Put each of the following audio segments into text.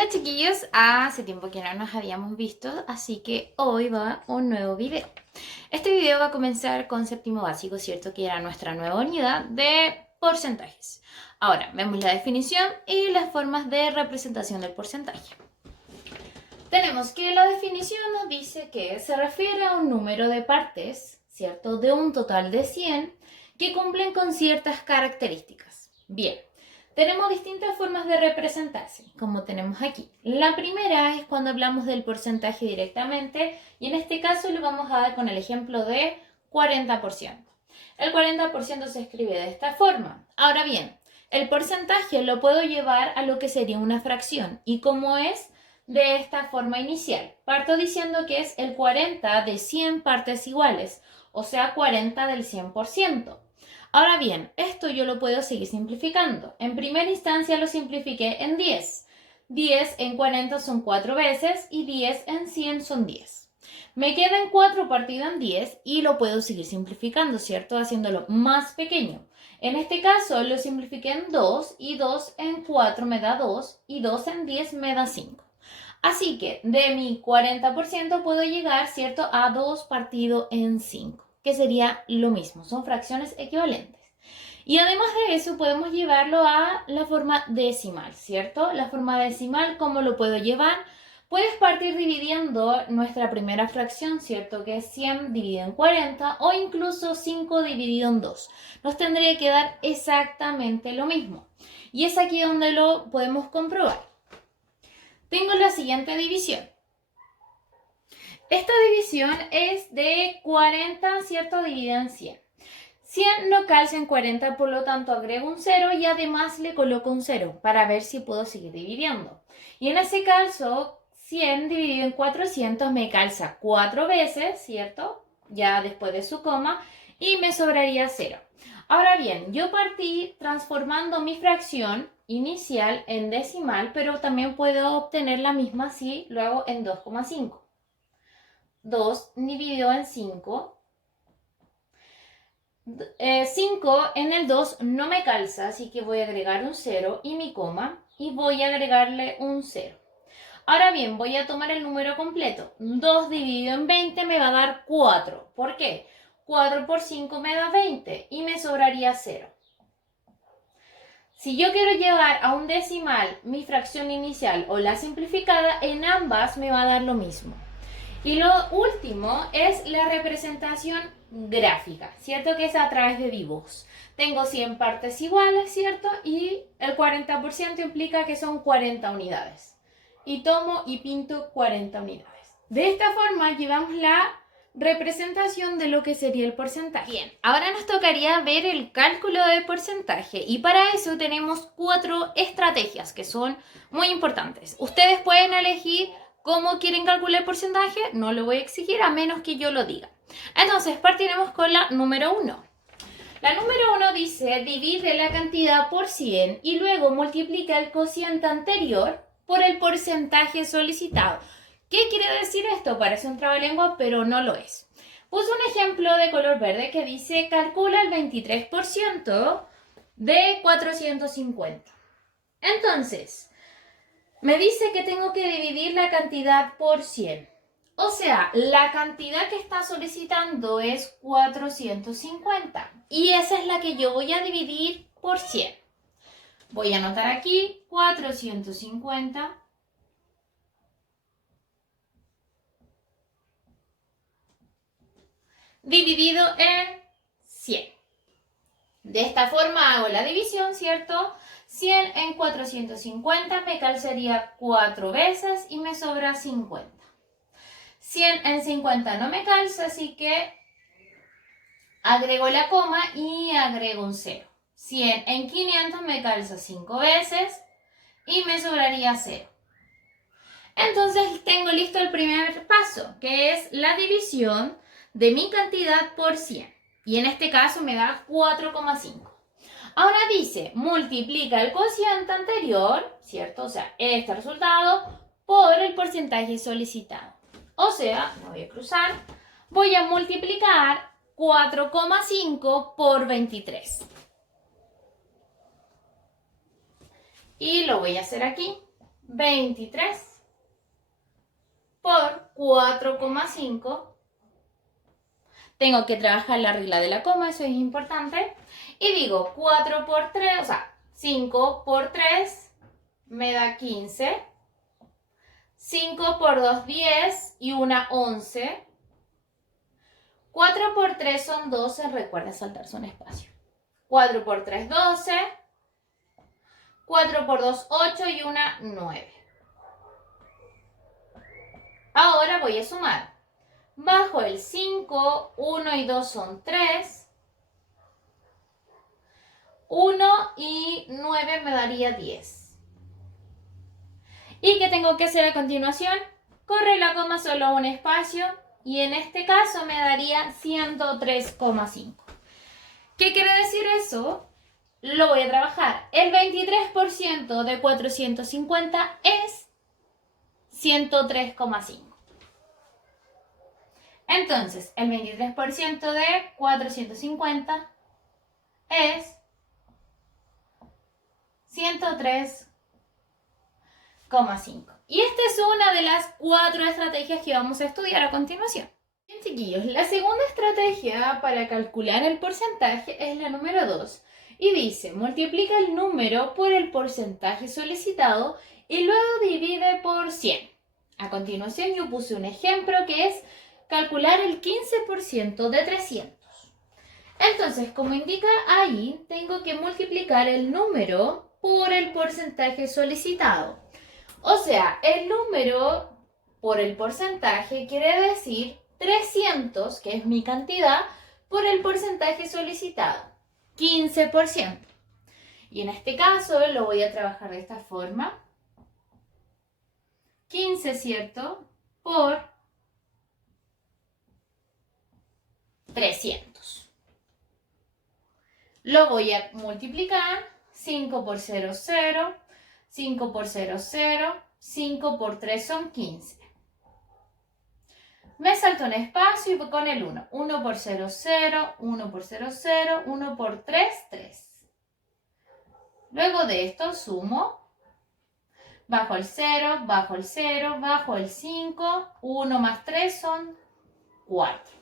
Hola chiquillos, hace tiempo que no nos habíamos visto, así que hoy va un nuevo video. Este video va a comenzar con séptimo básico, ¿cierto? Que era nuestra nueva unidad de porcentajes. Ahora, vemos la definición y las formas de representación del porcentaje. Tenemos que la definición nos dice que se refiere a un número de partes, ¿cierto? De un total de 100 que cumplen con ciertas características. Bien. Tenemos distintas formas de representarse, como tenemos aquí. La primera es cuando hablamos del porcentaje directamente, y en este caso lo vamos a dar con el ejemplo de 40%. El 40% se escribe de esta forma. Ahora bien, el porcentaje lo puedo llevar a lo que sería una fracción, y como es de esta forma inicial. Parto diciendo que es el 40 de 100 partes iguales, o sea, 40 del 100%. Ahora bien, esto yo lo puedo seguir simplificando. En primera instancia lo simplifiqué en 10. 10 en 40 son 4 veces y 10 en 100 son 10. Me quedan 4 partido en 10 y lo puedo seguir simplificando, ¿cierto? Haciéndolo más pequeño. En este caso lo simplifiqué en 2 y 2 en 4 me da 2 y 2 en 10 me da 5. Así que de mi 40% puedo llegar, ¿cierto?, a 2 partido en 5. Que sería lo mismo, son fracciones equivalentes. Y además de eso podemos llevarlo a la forma decimal, ¿cierto? La forma decimal, ¿cómo lo puedo llevar? Puedes partir dividiendo nuestra primera fracción, ¿cierto? Que es 100 dividido en 40 o incluso 5 dividido en 2. Nos tendría que dar exactamente lo mismo. Y es aquí donde lo podemos comprobar. Tengo la siguiente división. Esta división es de 40, ¿cierto? Dividida en 100. 100 no calza en 40, por lo tanto agrego un 0 y además le coloco un 0 para ver si puedo seguir dividiendo. Y en ese caso, 100 dividido en 400 me calza 4 veces, ¿cierto? Ya después de su coma, y me sobraría 0. Ahora bien, yo partí transformando mi fracción inicial en decimal, pero también puedo obtener la misma si lo hago en 2,5. 2 dividido en 5. 5 en el 2 no me calza, así que voy a agregar un 0 y mi coma y voy a agregarle un 0. Ahora bien, voy a tomar el número completo. 2 dividido en 20 me va a dar 4. ¿Por qué? 4 por 5 me da 20 y me sobraría 0. Si yo quiero llevar a un decimal mi fracción inicial o la simplificada, en ambas me va a dar lo mismo. Y lo último es la representación gráfica, ¿cierto? Que es a través de dibujos. Tengo 100 partes iguales, ¿cierto? Y el 40% implica que son 40 unidades. Y tomo y pinto 40 unidades. De esta forma llevamos la representación de lo que sería el porcentaje. Bien, ahora nos tocaría ver el cálculo de porcentaje y para eso tenemos 4 estrategias que son muy importantes. Ustedes pueden elegir cómo quieren calcular el porcentaje, no lo voy a exigir a menos que yo lo diga. Entonces partiremos con la número 1. La número 1 dice divide la cantidad por 100 y luego multiplica el cociente anterior por el porcentaje solicitado. ¿Qué quiere decir esto? Parece un trabalengua, pero no lo es. Puse un ejemplo de color verde que dice calcula el 23% de 450. Entonces, me dice que tengo que dividir la cantidad por 100. O sea, la cantidad que está solicitando es 450. Y esa es la que yo voy a dividir por 100. Voy a anotar aquí 450 dividido en 100. De esta forma hago la división, ¿cierto? 100 en 450 me calzaría 4 veces y me sobra 50. 100 en 50 no me calza, así que agrego la coma y agrego un 0. 100 en 500 me calza 5 veces y me sobraría 0. Entonces tengo listo el primer paso, que es la división de mi cantidad por 100. Y en este caso me da 4,5. Ahora dice, multiplica el cociente anterior, ¿cierto? O sea, este resultado por el porcentaje solicitado. O sea, me voy a cruzar, voy a multiplicar 4,5 por 23. Y lo voy a hacer aquí. 23 por 4,5. Tengo que trabajar la regla de la coma, eso es importante. Y digo 4 por 3, o sea, 5 por 3 me da 15. 5 por 2, 10 y una 11. 4 por 3 son 12, recuerda saltarse un espacio. 4 por 3, 12. 4 por 2, 8 y una 9. Ahora voy a sumar. Bajo el 5, 1 y 2 son 3. 1 y 9 me daría 10. ¿Y qué tengo que hacer a continuación? Corre la coma solo un espacio y en este caso me daría 103,5. ¿Qué quiere decir eso? Lo voy a trabajar. El 23% de 450 es 103,5. Entonces, el 23% de 450 es 103,5. Y esta es una de las 4 estrategias que vamos a estudiar a continuación. Bien, chiquillos, la segunda estrategia para calcular el porcentaje es la número 2. Y dice, multiplica el número por el porcentaje solicitado y luego divide por 100. A continuación yo puse un ejemplo que es calcular el 15% de 300. Entonces, como indica ahí, tengo que multiplicar el número por el porcentaje solicitado. O sea, el número por el porcentaje quiere decir 300, que es mi cantidad, por el porcentaje solicitado, 15%. Y en este caso lo voy a trabajar de esta forma. 15, ¿cierto? Por 300. Lo voy a multiplicar. 5 por 0, 0. 5 por 0, 0. 5 por 3 son 15. Me salto un espacio y con el 1. 1 por 0, 0. 1 por 0, 0. 1 por 3, 3. Luego de esto sumo. Bajo el 0, bajo el 0, bajo el 5. 1 más 3 son 4.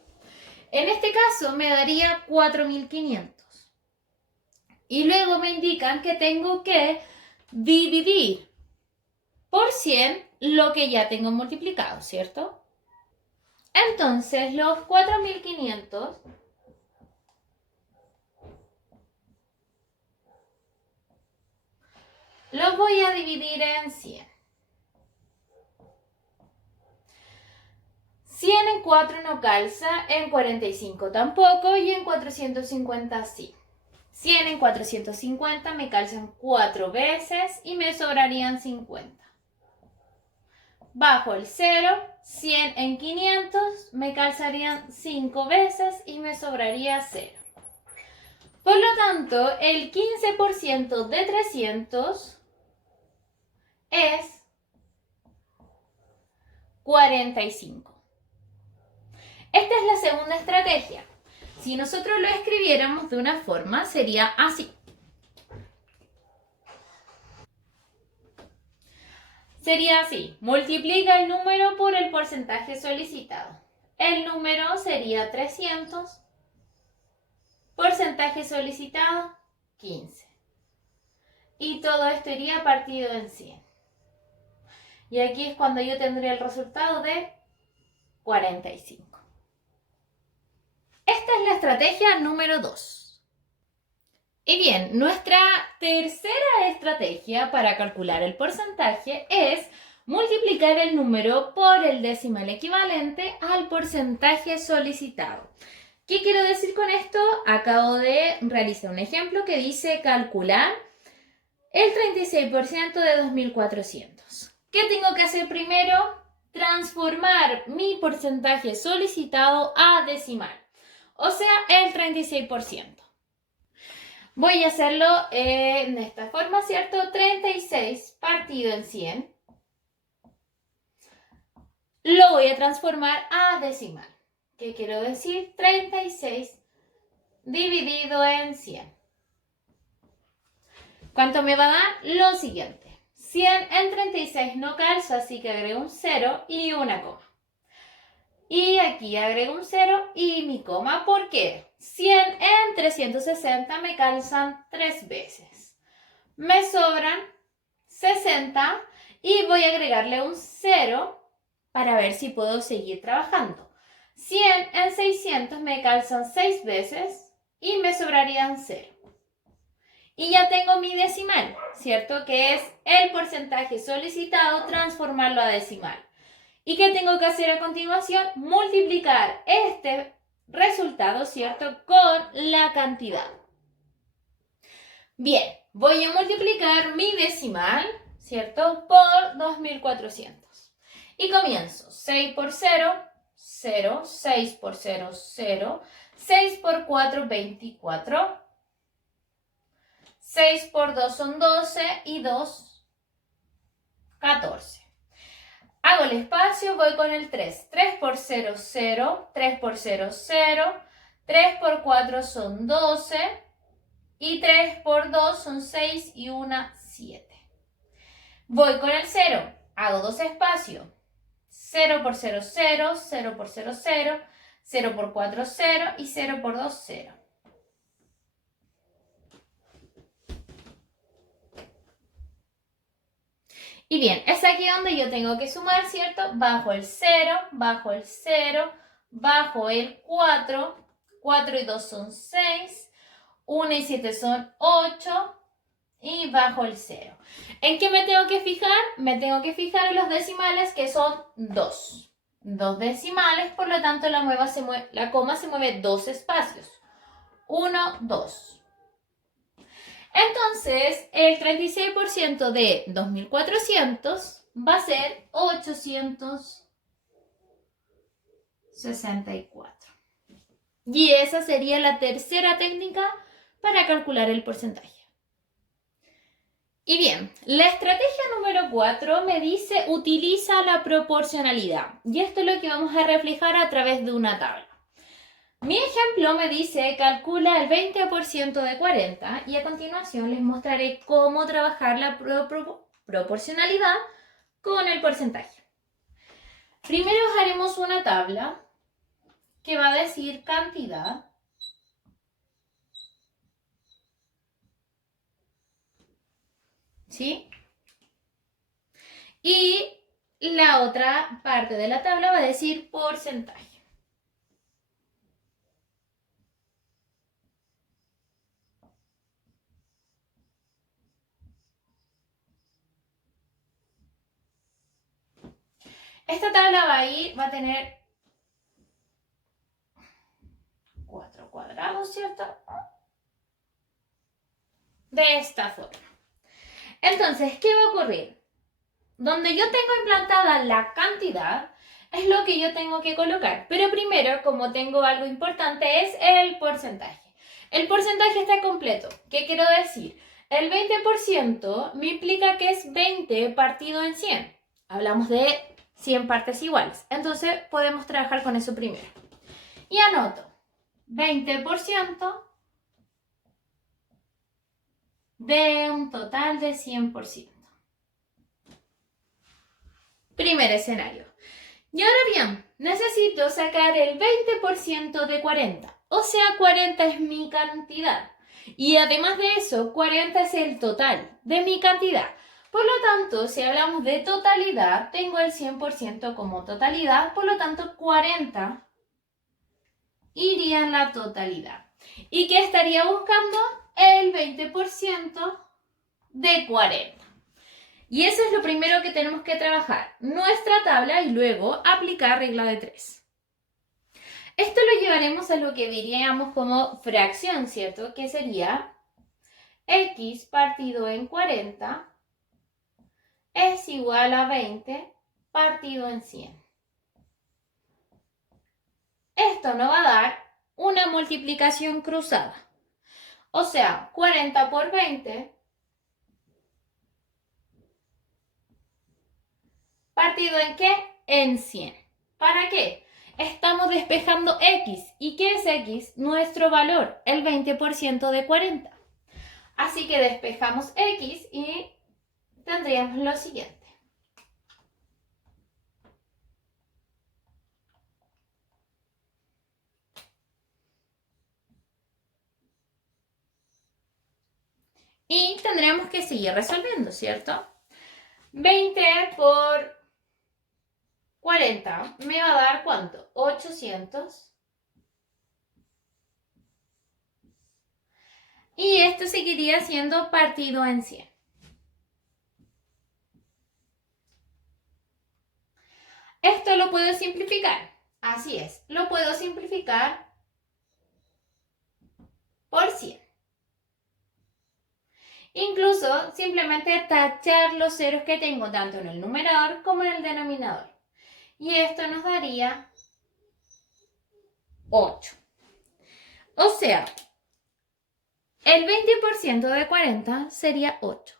En este caso me daría 4.500. Y luego me indican que tengo que dividir por 100 lo que ya tengo multiplicado, ¿cierto? Entonces los 4.500 los voy a dividir en 100. 100 en 4 no calza, en 45 tampoco y en 450 sí. 100 en 450 me calzan 4 veces y me sobrarían 50. Bajo el 0, 100 en 500 me calzarían 5 veces y me sobraría 0. Por lo tanto, el 15% de 300 es 45. Esta es la segunda estrategia. Si nosotros lo escribiéramos de una forma, sería así. Sería así. Multiplica el número por el porcentaje solicitado. El número sería 300. Porcentaje solicitado, 15. Y todo esto iría partido en 100. Y aquí es cuando yo tendría el resultado de 45. Esta es la estrategia número 2. Y bien, nuestra tercera estrategia para calcular el porcentaje es multiplicar el número por el decimal equivalente al porcentaje solicitado. ¿Qué quiero decir con esto? Acabo de realizar un ejemplo que dice calcular el 36% de 2.400. ¿Qué tengo que hacer primero? Transformar mi porcentaje solicitado a decimal. O sea, el 36%. Voy a hacerlo de esta forma, ¿cierto? 36 partido en 100. Lo voy a transformar a decimal. ¿Qué quiero decir? 36 dividido en 100. ¿Cuánto me va a dar? Lo siguiente. 100 en 36 no calza, así que agrego un 0 y una coma. Y aquí agrego un 0 y mi coma. ¿Por qué? 100 en 360 me calzan 3 veces. Me sobran 60 y voy a agregarle un 0 para ver si puedo seguir trabajando. 100 en 600 me calzan 6 veces y me sobrarían 0. Y ya tengo mi decimal, ¿cierto? Que es el porcentaje solicitado, transformarlo a decimal. ¿Y qué tengo que hacer a continuación? Multiplicar este resultado, ¿cierto? Con la cantidad. Bien, voy a multiplicar mi decimal, ¿cierto? Por 2400. Y comienzo. 6 por 0, 0. 6 por 0, 0. 6 por 4, 24. 6 por 2 son 12 y 2, 14. Hago el espacio, voy con el 3. 3 por 0, 0. 3 por 0, 0. 3 por 4 son 12. Y 3 por 2 son 6 y 1, 7. Voy con el 0. Hago dos espacios. 0 por 0, 0. 0 por 0, 0. 0 por 4, 0. Y 0 por 2, 0. Y bien, es aquí donde yo tengo que sumar, ¿cierto? Bajo el 0, bajo el 0, bajo el 4, 4 y 2 son 6, 1 y 7 son 8 y bajo el 0. ¿En qué me tengo que fijar? Me tengo que fijar en los decimales que son 2. 2 decimales, por lo tanto la coma se mueve 2 espacios. 1, 2. Entonces, el 36% de 2400 va a ser 864. Y esa sería la tercera técnica para calcular el porcentaje. Y bien, la estrategia número 4 me dice utiliza la proporcionalidad. Y esto es lo que vamos a reflejar a través de una tabla. Mi ejemplo me dice calcula el 20% de 40 y a continuación les mostraré cómo trabajar la proporcionalidad con el porcentaje. Primero haremos una tabla que va a decir cantidad ¿sí? Y la otra parte de la tabla va a decir porcentaje. Esta tabla va a tener 4 cuadrados, ¿cierto? De esta forma. Entonces, ¿qué va a ocurrir? Donde yo tengo implantada la cantidad, es lo que yo tengo que colocar. Pero primero, como tengo algo importante, es el porcentaje. El porcentaje está completo. ¿Qué quiero decir? El 20% me implica que es 20 partido en 100. Hablamos de 100 partes iguales. Entonces, podemos trabajar con eso primero. Y anoto 20% de un total de 100%. Primer escenario. Y ahora bien, necesito sacar el 20% de 40. O sea, 40 es mi cantidad. Y además de eso, 40 es el total de mi cantidad. Por lo tanto, si hablamos de totalidad, tengo el 100% como totalidad. Por lo tanto, 40 iría en la totalidad. ¿Y qué estaría buscando? El 20% de 40. Y eso es lo primero que tenemos que trabajar, nuestra tabla y luego aplicar regla de 3. Esto lo llevaremos a lo que diríamos como fracción, ¿cierto? Que sería x partido en 40 es igual a 20 partido en 100. Esto nos va a dar una multiplicación cruzada. O sea, 40 por 20 ¿partido en qué? En 100. ¿Para qué? Estamos despejando x. ¿Y qué es x? Nuestro valor, el 20% de 40. Así que despejamos x y tendríamos lo siguiente. Y tendremos que seguir resolviendo, ¿cierto? 20 por 40 me va a dar ¿cuánto? 800. Y esto seguiría siendo partido en 100. Esto lo puedo simplificar. Así es, lo puedo simplificar por 100. Incluso simplemente tachar los ceros que tengo tanto en el numerador como en el denominador. Y esto nos daría 8. O sea, el 20% de 40 sería 8.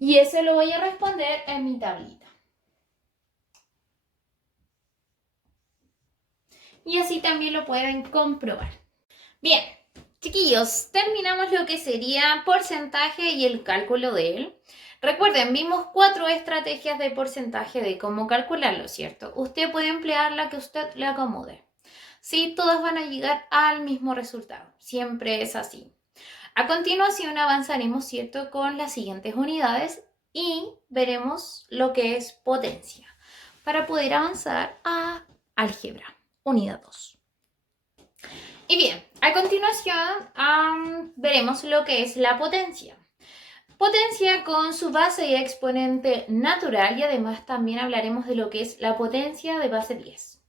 Y eso lo voy a responder en mi tablita. Y así también lo pueden comprobar. Bien, chiquillos, terminamos lo que sería porcentaje y el cálculo de él. Recuerden, vimos 4 estrategias de porcentaje de cómo calcularlo, ¿cierto? Usted puede emplear la que usted le acomode. Sí, todas van a llegar al mismo resultado. Siempre es así. A continuación avanzaremos, ¿cierto?, con las siguientes unidades y veremos lo que es potencia para poder avanzar a álgebra, unidad 2. Y bien, a continuación veremos lo que es la potencia. Potencia con su base y exponente natural y además también hablaremos de lo que es la potencia de base 10.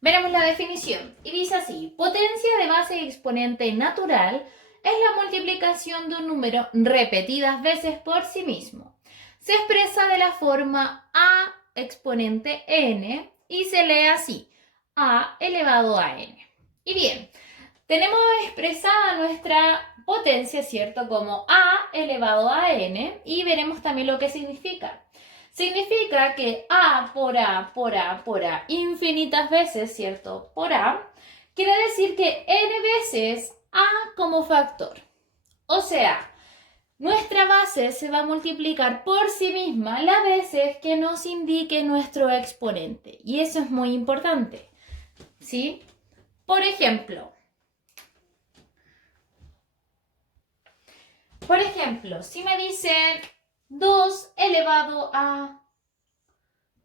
Veremos la definición y dice así: potencia de base y exponente natural es la multiplicación de un número repetidas veces por sí mismo. Se expresa de la forma a exponente n y se lee así: a elevado a n. Y bien, tenemos expresada nuestra potencia, ¿cierto?, como a elevado a n y veremos también lo que significa. Significa que a por a por a por a infinitas veces, ¿cierto?, por a, quiere decir que n veces a como factor. O sea, nuestra base se va a multiplicar por sí misma las veces que nos indique nuestro exponente. Y eso es muy importante, ¿sí? Por ejemplo, si me dicen 2 elevado a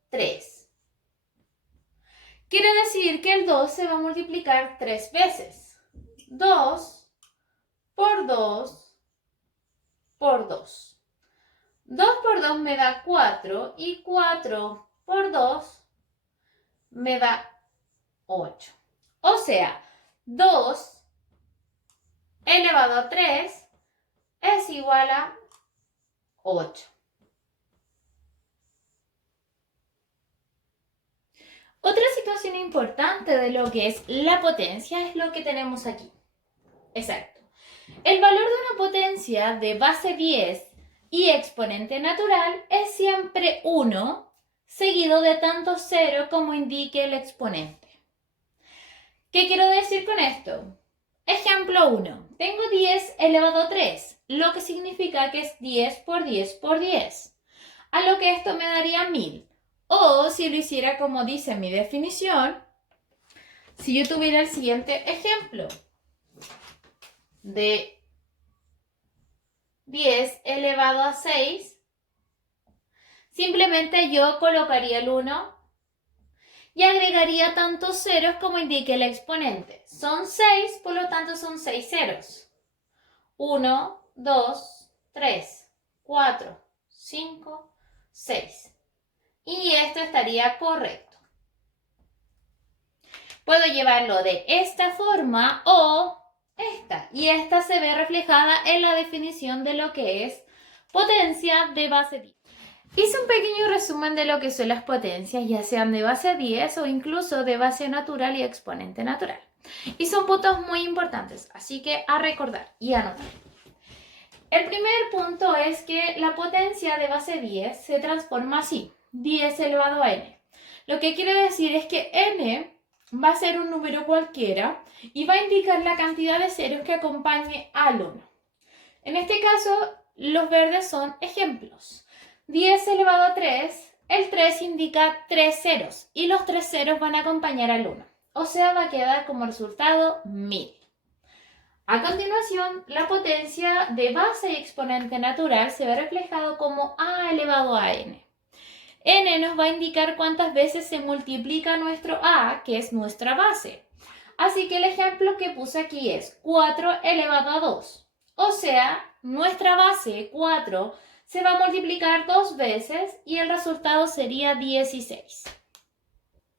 3, quiere decir que el 2 se va a multiplicar 3 veces. 2 por 2 por 2. 2 por 2 me da 4 y 4 por 2 me da 8. O sea, 2 elevado a 3 es igual a 8. Otra situación importante de lo que es la potencia es lo que tenemos aquí. Exacto. El valor de una potencia de base 10 y exponente natural es siempre 1, seguido de tanto 0 como indique el exponente. ¿Qué quiero decir con esto? Ejemplo 1. Tengo 10 elevado a 3, lo que significa que es 10 por 10 por 10. A lo que esto me daría 1000. O si lo hiciera como dice mi definición, si yo tuviera el siguiente ejemplo de 10 elevado a 6, simplemente yo colocaría el 1 y agregaría tantos ceros como indique el exponente. Son 6, por lo tanto son 6 ceros. 1, 2, 3, 4, 5, 6. Y esto estaría correcto. Puedo llevarlo de esta forma o esta. Y esta se ve reflejada en la definición de lo que es potencia de base 10. Hice un pequeño resumen de lo que son las potencias, ya sean de base 10 o incluso de base natural y exponente natural. Y son puntos muy importantes, así que a recordar y anotar. El primer punto es que la potencia de base 10 se transforma así: 10 elevado a n. Lo que quiere decir es que n va a ser un número cualquiera y va a indicar la cantidad de ceros que acompañe al 1. En este caso, los verdes son ejemplos. 10 elevado a 3, el 3 indica 3 ceros y los 3 ceros van a acompañar al 1. O sea, va a quedar como resultado 1000. A continuación, la potencia de base y exponente natural se ve reflejado como a elevado a n. N nos va a indicar cuántas veces se multiplica nuestro a, que es nuestra base. Así que el ejemplo que puse aquí es 4 elevado a 2. O sea, nuestra base 4 se va a multiplicar 2 veces y el resultado sería 16.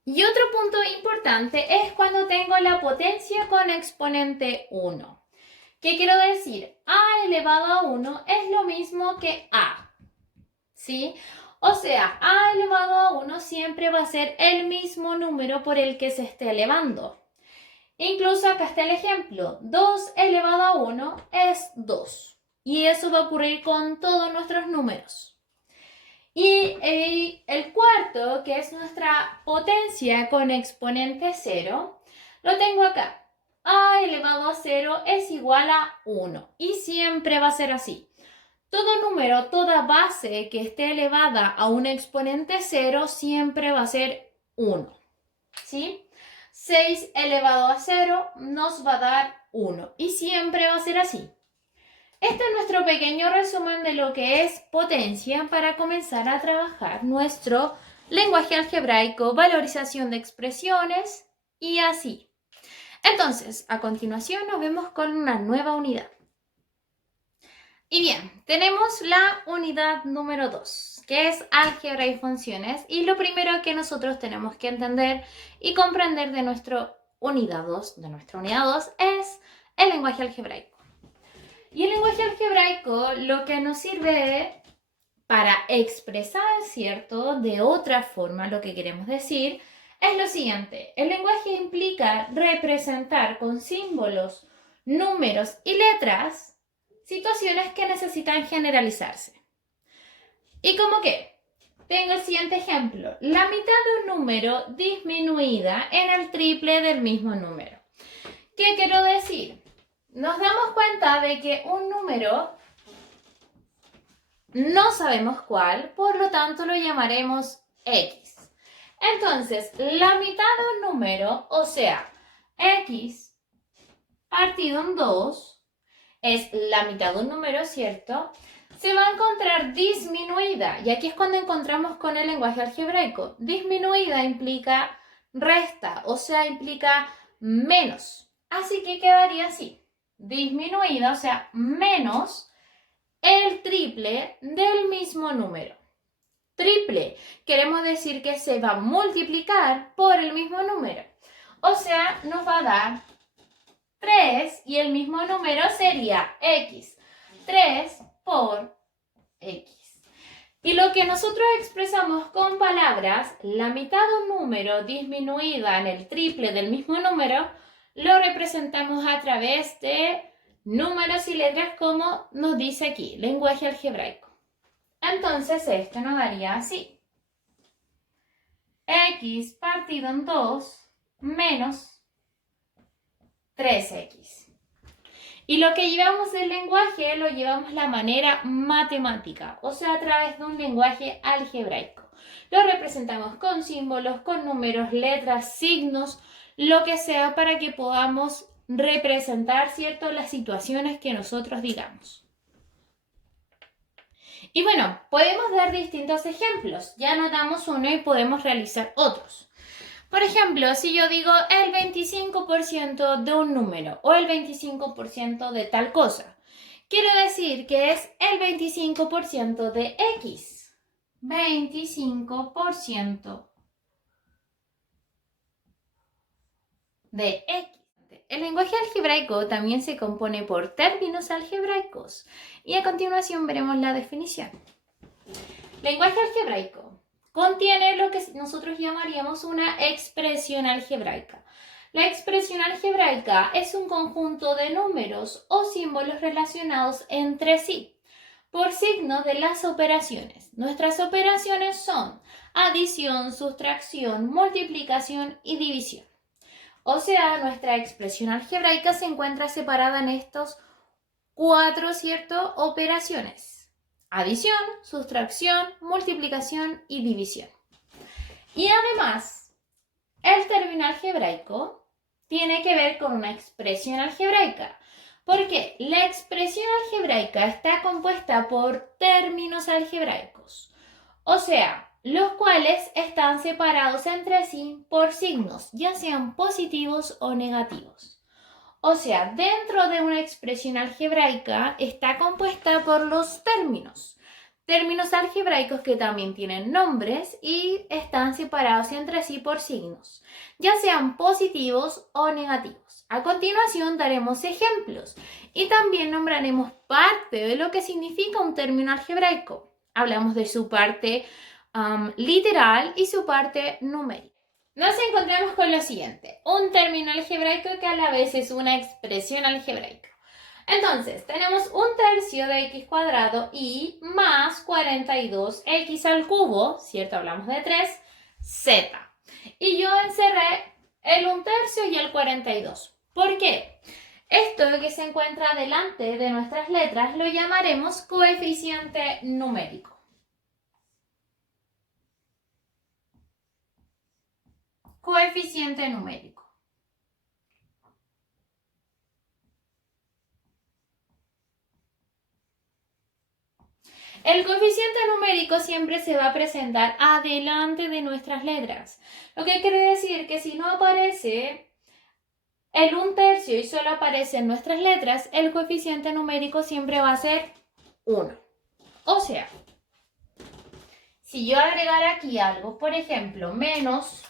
Y otro punto importante es cuando tengo la potencia con exponente 1. ¿Qué quiero decir? A elevado a 1 es lo mismo que a, ¿sí? O sea, a elevado a 1 siempre va a ser el mismo número por el que se esté elevando. Incluso acá está el ejemplo. 2 elevado a 1 es 2. Y eso va a ocurrir con todos nuestros números. Y el cuarto, que es nuestra potencia con exponente 0, lo tengo acá. A elevado a 0 es igual a 1. Y siempre va a ser así. Todo número, toda base que esté elevada a un exponente 0 siempre va a ser 1. ¿Sí? 6 elevado a 0 nos va a dar 1. Y siempre va a ser así. Este es nuestro pequeño resumen de lo que es potencia para comenzar a trabajar nuestro lenguaje algebraico, valorización de expresiones y así. Entonces, a continuación nos vemos con una nueva unidad. Y bien, tenemos la unidad número 2, que es álgebra y funciones. Y lo primero que nosotros tenemos que entender y comprender de nuestra unidad 2, es el lenguaje algebraico. Y el lenguaje algebraico lo que nos sirve para expresar, ¿cierto?, de otra forma lo que queremos decir es lo siguiente. El lenguaje implica representar con símbolos, números y letras situaciones que necesitan generalizarse. ¿Y cómo qué? Tengo el siguiente ejemplo. La mitad de un número disminuida en el triple del mismo número. ¿Qué quiero decir? Nos damos cuenta de que un número no sabemos cuál, por lo tanto lo llamaremos X. Entonces, la mitad de un número, o sea, X partido en 2, es la mitad de un número, ¿cierto? Se va a encontrar disminuida, y aquí es cuando encontramos con el lenguaje algebraico. Disminuida implica resta, o sea, implica menos. Así que quedaría así. Disminuida, o sea, menos el triple del mismo número. Triple, queremos decir que se va a multiplicar por el mismo número. O sea, nos va a dar 3 y el mismo número sería X. 3 por X. Y lo que nosotros expresamos con palabras, la mitad de un número disminuida en el triple del mismo número, lo representamos a través de números y letras como nos dice aquí, lenguaje algebraico. Entonces esto nos daría así. X partido en 2 menos 3X. Y lo que llevamos del lenguaje lo llevamos a la manera matemática, o sea, a través de un lenguaje algebraico. Lo representamos con símbolos, con números, letras, signos, lo que sea para que podamos representar, ¿cierto?, las situaciones que nosotros digamos. Y bueno, podemos dar distintos ejemplos. Ya anotamos uno y podemos realizar otros. Por ejemplo, si yo digo el 25% de un número o el 25% de tal cosa, quiere decir que es el 25% de X. 25% de X. El lenguaje algebraico también se compone por términos algebraicos y a continuación veremos la definición. Lenguaje algebraico contiene lo que nosotros llamaríamos una expresión algebraica. La expresión algebraica es un conjunto de números o símbolos relacionados entre sí por signo de las operaciones. Nuestras operaciones son adición, sustracción, multiplicación y división. O sea, nuestra expresión algebraica se encuentra separada en estos 4, ¿cierto?, operaciones. adición, sustracción, multiplicación y división. Y además, el término algebraico tiene que ver con una expresión algebraica, porque la expresión algebraica está compuesta por términos algebraicos, o sea, los cuales están separados entre sí por signos, ya sean positivos o negativos. O sea, dentro de una expresión algebraica está compuesta por los términos. Términos algebraicos que también tienen nombres y están separados entre sí por signos, ya sean positivos o negativos. A continuación daremos ejemplos y también nombraremos parte de lo que significa un término algebraico. Hablamos de su parte literal y su parte numérica. Nos encontramos con lo siguiente, un término algebraico que a la vez es una expresión algebraica. Entonces, tenemos 1/3 de x cuadrado y más 42x al cubo, ¿cierto? Hablamos de 3, z. Y yo encerré el 1/3 y el 42. ¿Por qué? Esto que se encuentra delante de nuestras letras lo llamaremos coeficiente numérico. Coeficiente numérico. El coeficiente numérico siempre se va a presentar adelante de nuestras letras, lo que quiere decir que si no aparece el 1/3 y solo aparecen nuestras letras, el coeficiente numérico siempre va a ser 1. O sea, si yo agregara aquí algo, por ejemplo, menos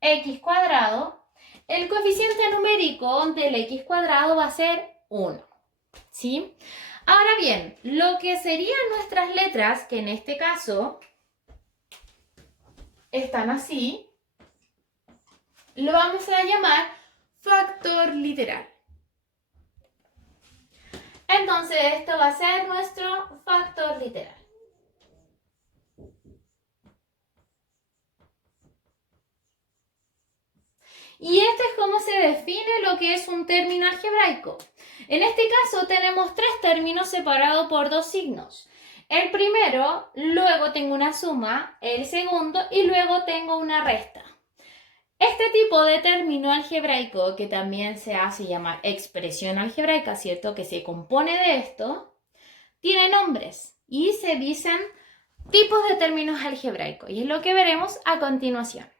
x cuadrado, el coeficiente numérico del x cuadrado va a ser 1, ¿sí? Ahora bien, lo que serían nuestras letras, que en este caso están así, lo vamos a llamar factor literal. Entonces, esto va a ser nuestro factor literal. Y esto es cómo se define lo que es un término algebraico. En este caso tenemos 3 términos separados por 2 signos. El primero, luego tengo una suma, el segundo y luego tengo una resta. Este tipo de término algebraico, que también se hace llamar expresión algebraica, ¿cierto? Que se compone de esto, tiene nombres y se dicen tipos de términos algebraicos y es lo que veremos a continuación.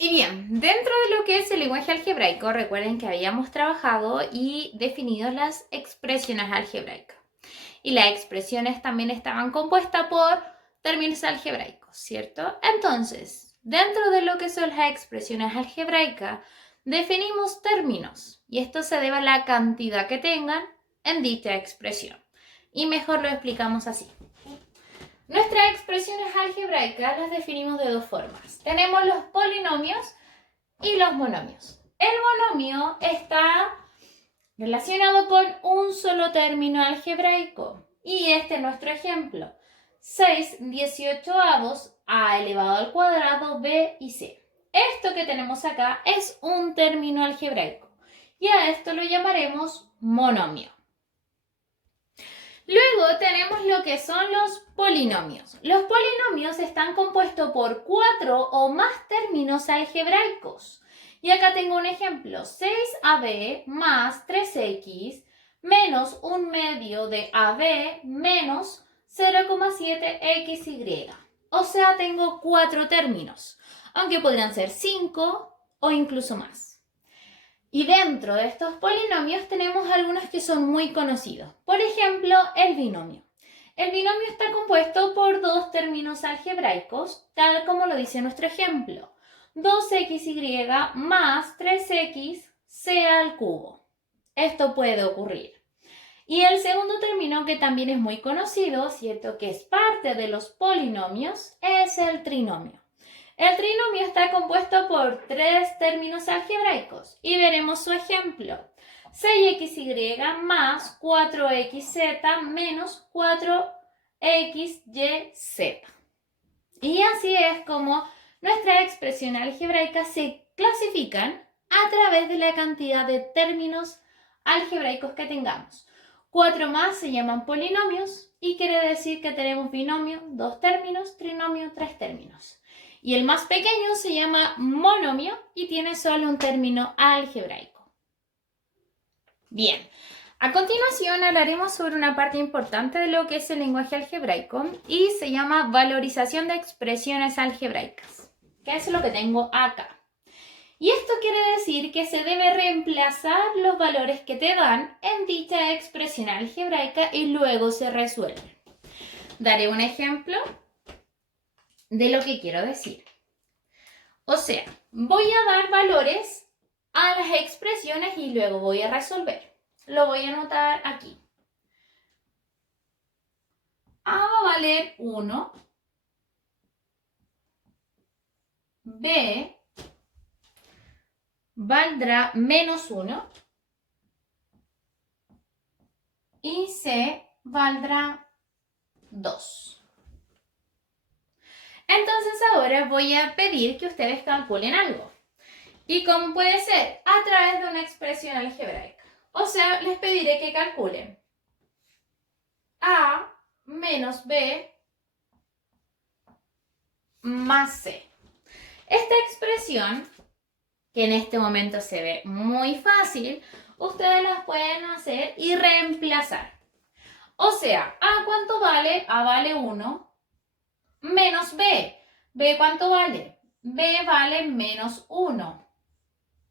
Y bien, dentro de lo que es el lenguaje algebraico, recuerden que habíamos trabajado y definido las expresiones algebraicas. Y las expresiones también estaban compuestas por términos algebraicos, ¿cierto? Entonces, dentro de lo que son las expresiones algebraicas, definimos términos. Y esto se debe a la cantidad que tengan en dicha expresión. Y mejor lo explicamos así. Nuestras expresiones algebraicas las definimos de dos formas. Tenemos los polinomios y los monomios. El monomio está relacionado con un solo término algebraico. Y este es nuestro ejemplo. 6/18 a elevado al cuadrado b y c. Esto que tenemos acá es un término algebraico. Y a esto lo llamaremos monomio. Luego tenemos lo que son los polinomios. Los polinomios están compuestos por 4 o más términos algebraicos. Y acá tengo un ejemplo, 6ab más 3x menos 1/2 de ab menos 0,7xy. O sea, tengo 4 términos, aunque podrían ser 5 o incluso más. Y dentro de estos polinomios tenemos algunos que son muy conocidos. Por ejemplo, el binomio. El binomio está compuesto por 2 términos algebraicos, tal como lo dice nuestro ejemplo. 2xy más 3xc al cubo. Esto puede ocurrir. Y el segundo término, que también es muy conocido, ¿cierto? Que es parte de los polinomios, es el trinomio. El trinomio está compuesto por 3 términos algebraicos y veremos su ejemplo. 6xy más 4xz menos 4xyz. Y así es como nuestras expresiones algebraicas se clasifican a través de la cantidad de términos algebraicos que tengamos. 4 más se llaman polinomios y quiere decir que tenemos binomio, 2 términos, trinomio, 3 términos. Y el más pequeño se llama monomio y tiene solo un término algebraico. Bien, a continuación hablaremos sobre una parte importante de lo que es el lenguaje algebraico y se llama valorización de expresiones algebraicas, que es lo que tengo acá. Y esto quiere decir que se debe reemplazar los valores que te dan en dicha expresión algebraica y luego se resuelven. Daré un ejemplo de lo que quiero decir. O sea, voy a dar valores a las expresiones y luego voy a resolver. Lo voy a anotar aquí. A va a valer 1. B valdrá menos 1 y C valdrá 2. Entonces ahora voy a pedir que ustedes calculen algo. ¿Y cómo puede ser? A través de una expresión algebraica. O sea, les pediré que calculen A menos B más C. Esta expresión, que en este momento se ve muy fácil, ustedes las pueden hacer y reemplazar. O sea, ¿A cuánto vale? A vale 1 menos B. ¿B cuánto vale? B vale menos 1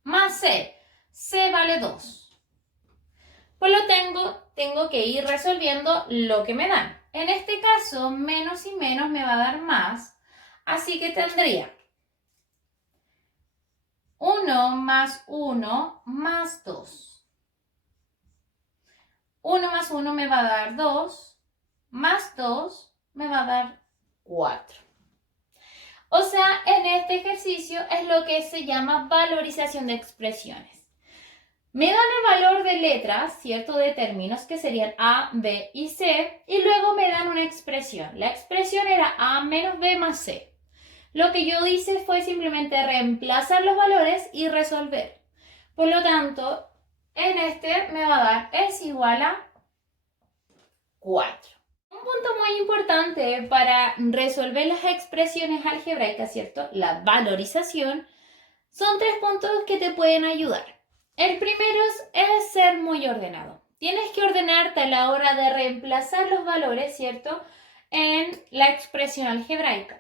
más C. C vale 2. Pues tengo que ir resolviendo lo que me dan. En este caso, menos y menos me va a dar más, así que tendría 1 más 1 más 2. 1 más 1 me va a dar 2, más 2 me va a dar 4. O sea, en este ejercicio es lo que se llama valorización de expresiones. Me dan el valor de letras, ¿cierto? De términos que serían A, B y C, y luego me dan una expresión. La expresión era A menos B más C. Lo que yo hice fue simplemente reemplazar los valores y resolver. Por lo tanto, en este me va a dar es igual a 4. Un punto muy importante para resolver las expresiones algebraicas, ¿cierto? La valorización, son 3 puntos que te pueden ayudar. El primero es ser muy ordenado. Tienes que ordenarte a la hora de reemplazar los valores, ¿cierto? En la expresión algebraica.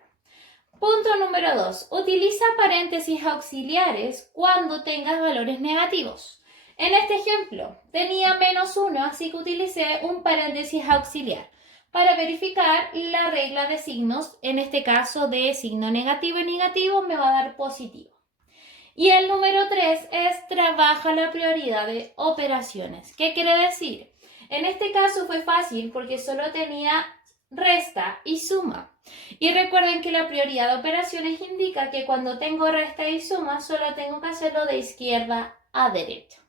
Punto número 2. Utiliza paréntesis auxiliares cuando tengas valores negativos. En este ejemplo, tenía menos 1, así que utilicé un paréntesis auxiliar para verificar la regla de signos. En este caso, de signo negativo y negativo me va a dar positivo. Y el número 3 es trabaja la prioridad de operaciones. ¿Qué quiere decir? En este caso fue fácil porque solo tenía resta y suma. Y recuerden que la prioridad de operaciones indica que cuando tengo resta y suma solo tengo que hacerlo de izquierda a derecha.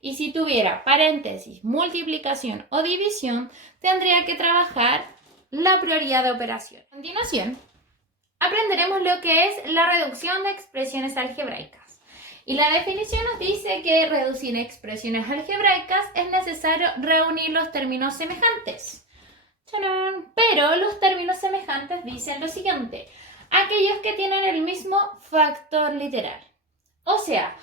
Y si tuviera paréntesis, multiplicación o división, tendría que trabajar la prioridad de operación. A continuación, aprenderemos lo que es la reducción de expresiones algebraicas. Y la definición nos dice que reducir expresiones algebraicas es necesario reunir los términos semejantes. ¡Tarán! Pero los términos semejantes dicen lo siguiente: aquellos que tienen el mismo factor literal. O sea,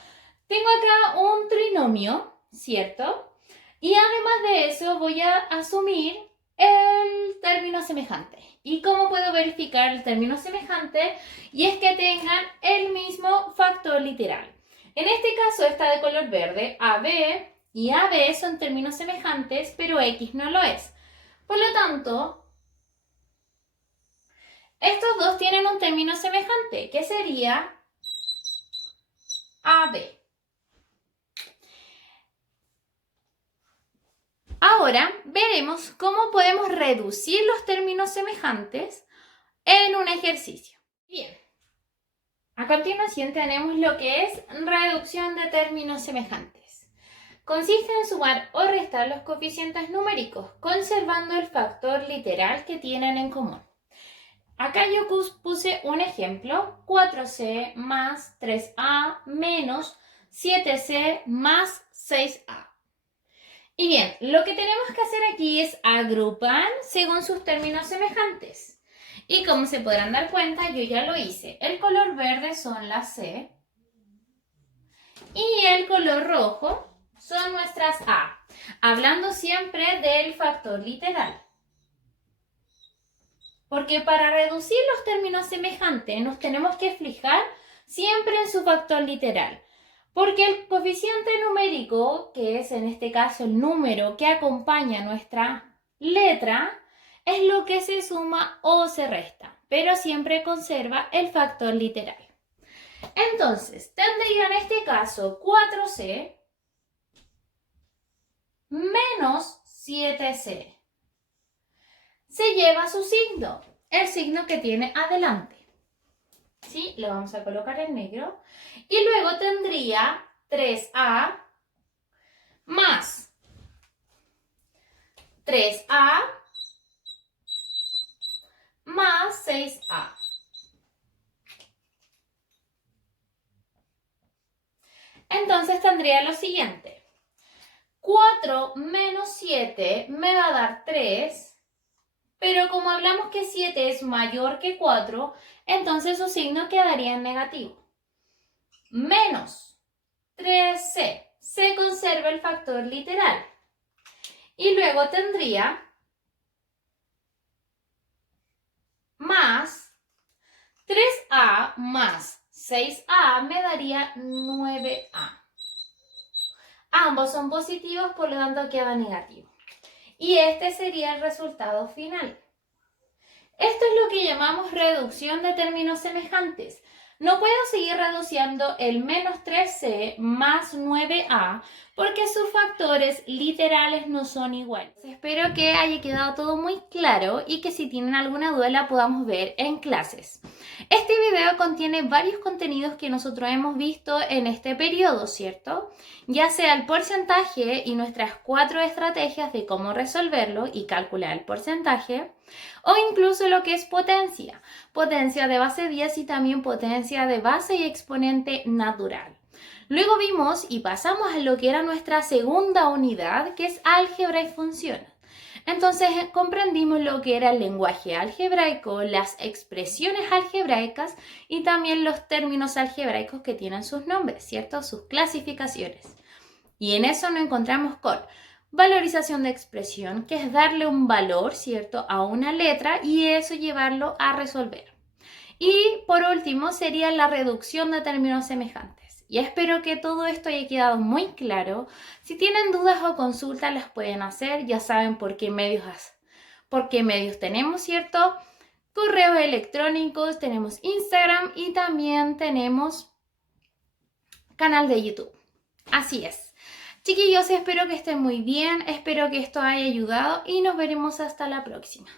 tengo acá un trinomio, ¿cierto? Y además de eso voy a asumir el término semejante. ¿Y cómo puedo verificar el término semejante? Y es que tengan el mismo factor literal. En este caso está de color verde. AB y AB son términos semejantes, pero X no lo es. Por lo tanto, estos dos tienen un término semejante, que sería AB. Ahora veremos cómo podemos reducir los términos semejantes en un ejercicio. Bien, a continuación tenemos lo que es reducción de términos semejantes. Consiste en sumar o restar los coeficientes numéricos, conservando el factor literal que tienen en común. Acá yo puse un ejemplo: 4C más 3A menos 7C más 6A. Y bien, lo que tenemos que hacer aquí es agrupar según sus términos semejantes. Y como se podrán dar cuenta, yo ya lo hice. El color verde son las C y el color rojo son nuestras A. Hablando siempre del factor literal. Porque para reducir los términos semejantes nos tenemos que fijar siempre en su factor literal. Porque el coeficiente numérico, que es en este caso el número que acompaña nuestra letra, es lo que se suma o se resta, pero siempre conserva el factor literal. Entonces, tendría en este caso 4C menos 7C. Se lleva su signo, el signo que tiene adelante. ¿Sí? Lo vamos a colocar en negro. Y luego tendría 3A más 3A más 6A. Entonces tendría lo siguiente. 4 menos 7 me va a dar 3, pero como hablamos que 7 es mayor que 4, entonces su signo quedaría en negativo. Menos 3C. Se conserva el factor literal. Y luego tendría más 3A más 6A me daría 9A. Ambos son positivos, por lo tanto queda negativo. Y este sería el resultado final. Esto es lo que llamamos reducción de términos semejantes. No puedo seguir reduciendo el menos 3C más 9A porque sus factores literales no son iguales. Espero que haya quedado todo muy claro y que si tienen alguna duda la podamos ver en clases. Este video contiene varios contenidos que nosotros hemos visto en este periodo, ¿cierto? Ya sea el porcentaje y nuestras 4 estrategias de cómo resolverlo y calcular el porcentaje, o incluso lo que es potencia, potencia de base 10 y también potencia de base y exponente natural. Luego vimos y pasamos a lo que era nuestra segunda unidad, que es álgebra y funciones. Entonces comprendimos lo que era el lenguaje algebraico, las expresiones algebraicas y también los términos algebraicos que tienen sus nombres, ¿cierto? Sus clasificaciones. Y en eso nos encontramos con valorización de expresión, que es darle un valor, ¿cierto?, a una letra y eso llevarlo a resolver. Y por último sería la reducción de términos semejantes. Y espero que todo esto haya quedado muy claro. Si tienen dudas o consultas las pueden hacer, ya saben por qué medios tenemos, ¿cierto? Correos electrónicos, tenemos Instagram y también tenemos canal de YouTube. Así es. Chiquillos, espero que estén muy bien, espero que esto haya ayudado y nos veremos hasta la próxima.